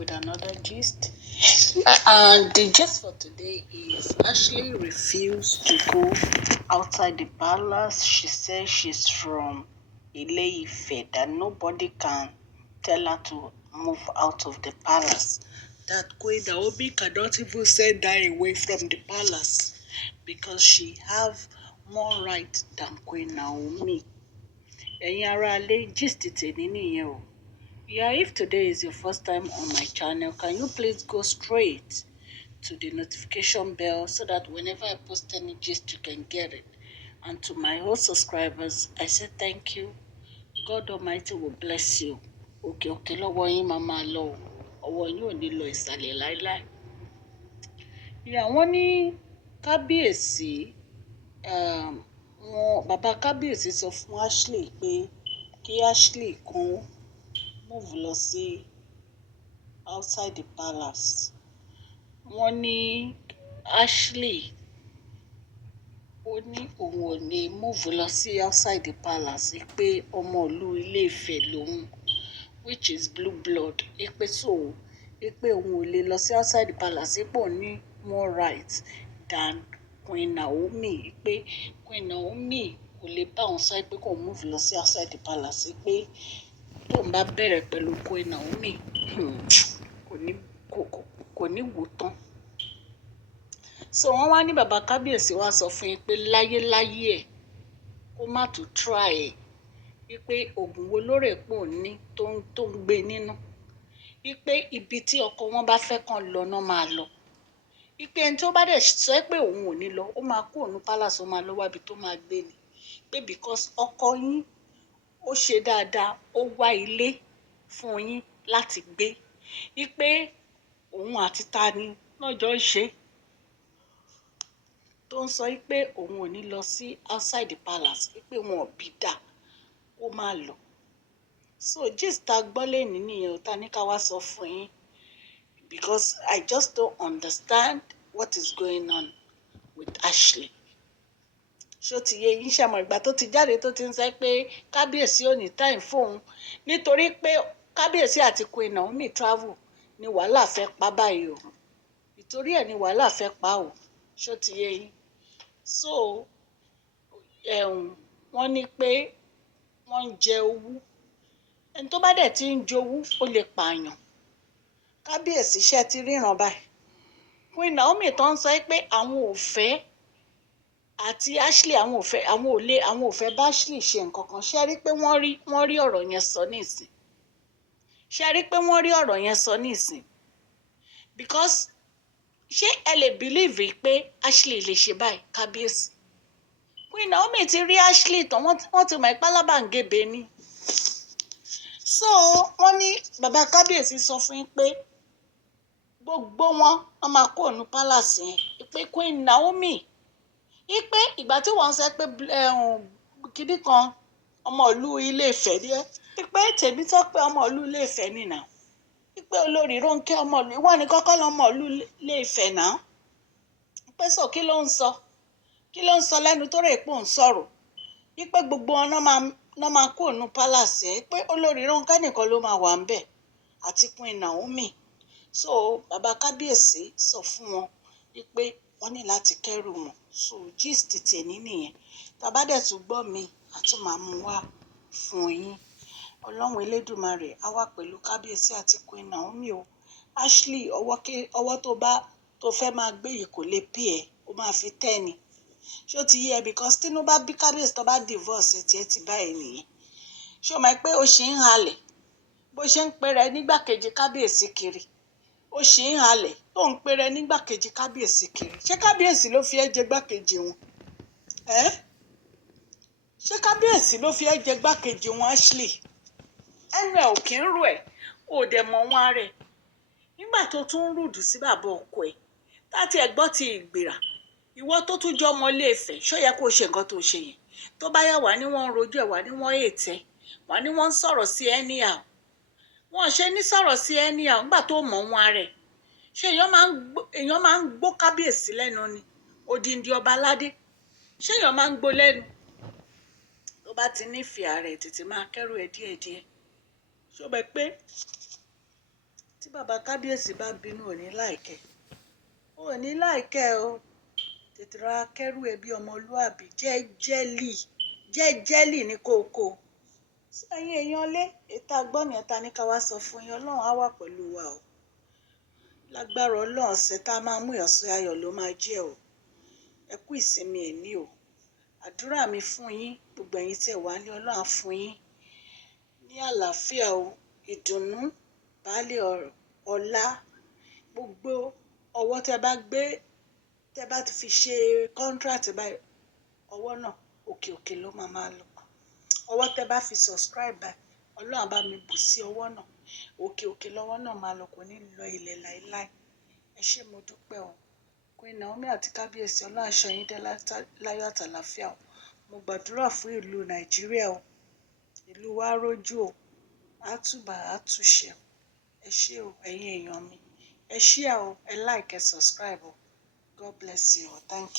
with another gist. And the gist for today is Ashley refused to go outside the palace. She says she's from Ile-Ife, that nobody can tell her to move out of the palace. That Queen Naomi cannot even send her away from the palace because she have more right than Queen Naomi. Ẹ̀yin aráalé, gist tèmi nìyẹn o. Yeah, if today is your first time on my channel, can you please go straight to the notification bell so that whenever I post any gist, you can get it. And to my whole subscribers, I say thank you. God Almighty will bless you. Òkè lọ́wọ́ yín máa máa lọ o. Ọwọ́ yín ò ní lọ ìsàlẹ̀ láíláí. Yeah, wọ́n ní Kábíyèsí, bàbá Kábíyèsí sọ fún Ashley pé kí Ashley kan move lọ sí outside the palace. Wọ́n ní Ashley ó ní òun ò ní move lọ sí outside the palace pé ọmọ ìlú Ilé-Ifẹ̀ lòun, which is blue blood. Pé so pé òun ò lè lọ sí outside the palace pé òun ní more right than Queen Naomi. Pé Queen Naomi kò lè bá òun sọ pé kò move lọ sí outside the palace. Pé tóun bá bẹ̀rẹ̀ pẹ̀lú Queen Naomi kò ní wò tán. So wọ́n wá ní bàbá Kábíyèsí wá sọ fún yín pé láyéláyé ẹ̀ kó má tún try ẹ̀ wípé oògùn wo lórè pò ní tó ń gbé nínú, wípé ibi tí ọkọ wọn bá fẹ́ kàn lọ náà máa lọ, wípé ẹni tó bá dẹ̀ sọ pé òun ò ní lọ ó máa kú òun palace, ó máa lọ wábi tó máa gbé ni. Pé because ọkọ yín ó ṣe dáadáa, ó wá ilé fún yín láti gbé, wípé òun àti ta ni lọ́jọ́ ń ṣe tó ń sọ pé òun ò ní lọ sí outside the palace, pé wọn ò bí dà ó máa lọ. So gist ta gbọ́ lẹ́ni nìyẹn ta ní ká wá sọ fún yín, because I just don't understand what is going on with Ashley. Ṣó ti yé yín? Ṣàmọ̀ ìgbà tó ti jáde tó ti ń sọ pé Kábíyèsí ò ní time fóun nítorí pé Kábíyèsí àti Queen Naomi travel ni wàhálà fẹ́ pa báyìí o. Ìtorí ẹ̀ ni wàhálà fẹ́ pa o. Ṣó ti yé yín? So wọ́n ní pé wọ́n ń jẹ owú, ẹni tó bá dẹ̀ ti ń jowú ó lè pààyàn. Kábíyèsí ṣe ti ríran báyìí. Queen Naomi tó ń sọ pé àwọn ò fẹ́ àti Ashley àwọn ò fẹ́ bá Ashley ṣe nǹkan kan. Ṣé rí pé wọ́n rí ọ̀rọ̀ yẹn sọ nísìn? Ṣé rí pé wọ́n rí ọ̀rọ̀ yẹn sọ nísìn? Because ṣé ẹ lè believe pé Ashley lè ṣe báyìí? Kábíyèsí Queen Naomi ti rí Ashley tán, wọ́n ti mọ̀ ipá lábàǹgebè ni. So wọ́n ní bàbá Kábíyèsí sọ fún yín pé gbogbo wọn máa kó òun palace yẹn, pé Queen Naomi pé ìgbà tí wọ́n sọ pé kíní kan ọmọ ìlú Ilé-Ifẹ̀ díẹ̀, pé tèmi tó pé ọmọ ìlú Ilé-Ifẹ̀ nìyà, pé olórí Rónkẹ́ ọmọ ìlú ìwọ ni kọ́kọ́ lọ́mọ ìlú Ilé-Ifẹ̀ náà. Pé so kí ló ń sọ lẹ́nu tó rè pò ń sọ̀rọ̀, pé gbogbo wọn náà máa kó òun palace yẹn, pé olórí Rónkẹ́ nìkan ló máa wà ń bẹ̀ àti Queen Naomi. So bàbá Kábíyèsí sọ fún wọn pé wọ́n ní láti kẹ́rù wọn. So gist tèmi nìyẹn. Tàbá dẹ̀ tún gbọ́ mi a tún máa mú wá fún yín. Ọlọ́run Elédùmarè á wà pẹ̀lú Kábíyèsí àti Queen Naomi o. Ashley ọwọ́ tó fẹ́ máa gbé yìí kò lè pè ẹ́, ó máa fi tẹ́ ni. Ṣó ti yé ẹ? Because tínú bá bí Kábíyèsí tó bá divorce ẹ̀ ti báyìí nìyẹn. Ṣó mọ̀ pé ó ṣì ń halẹ̀ bó ṣe ń pèrè nígbàkejì Kábíyèsí kiri, ó ṣì ń halẹ̀ tó ń pèrè nígbàkejì Kábíyèsí kiri. Ṣé Kábíyèsí ló fi ẹ́ jẹ gbàkejì wọn? Ṣé Kábíyèsí ló fi ẹ́ jẹ gbàkejì wọn? Ashley ẹnu ẹ̀ ò kí ń rò ẹ̀, ò dẹ̀ mọ̀ wọn rẹ̀. Nígbà tó tún ń rùdù sí bàbá ọkọ ẹ̀ láti ẹ̀gbọ́n ti ìgbìrà, ìwọ tó tún jọ ọmọ Ilé-Ifẹ̀, ṣó yẹ kó ṣe nǹkan tó ṣe yẹn? Tó bá yà wá ní wọ́n ń rojú ẹ̀, wá ní wọ́n ètẹ́, wá ní wọ́n ń sọ̀rọ̀ sí anyhow. Wọ́n ṣe ní sọ̀rọ̀ sí anyhow nígbà tó mọ̀ wọn rẹ̀. Ṣé èèyàn máa ń gbó Kábíyèsí lẹ́nu ni? Odindi ọba aládé, ṣé èèyàn máa ń gbó lẹ́nu? Tó bá ti nífẹ̀ẹ́ rẹ̀ tètè máa kẹ́rù ẹ̀ díẹ̀díẹ̀. Ṣó bẹ pé tí bàbá kábíyèsí bá bínú ò ní láìkẹ́ ò ní láìkẹ́ o tètè ra kẹ́rù ẹ bí ọmọlúàbí jẹ́jẹ́lì ní kókó ẹ̀yin èèyàn lé ètò agbọ́nì ẹ̀ta ní ká wá sọ fún yín ọlọ́run á wà pẹ̀lú wa o lágbára ọlọ́run ọ̀sẹ̀ tá a máa mú ìyọ̀sọ́ ayọ̀ ló máa jẹ́ o ẹ kú ìsinmi ẹ̀ní o àdúrà mi fún yín gbogbo ẹ̀yin tẹ̀ wá ní ọlọ́run á fún yín ní àlàáfíà o ìdùnnú baálẹ̀ ọlá gbogbo ọwọ́ tẹ bá gbé tẹ bá ti fi ṣe contract báyìí ọwọ́ náà òkè òkè ló máa lọ ọwọ́ tẹ bá fi subscribe báyìí ọlọ́run bá mi bù sí ọwọ́ náà òkè òkè lọ́wọ́ náà máa lọ kò ní lọ ilẹ̀ láéláé ẹ ṣé mo dúpẹ́ o Queen Naomi àti kábíyèsí ọlọ́run aṣọ yín dé láyọ̀ àtàlàáfíà o mo gbàdúrà fún ìlú nàìjíríà o ìlú wa rójú o àtúbà àtúnṣe ẹ ṣé o ẹ̀yin èèyàn mi ẹ ṣíà o ẹ like ẹ subscribe o God bless you. Thank you.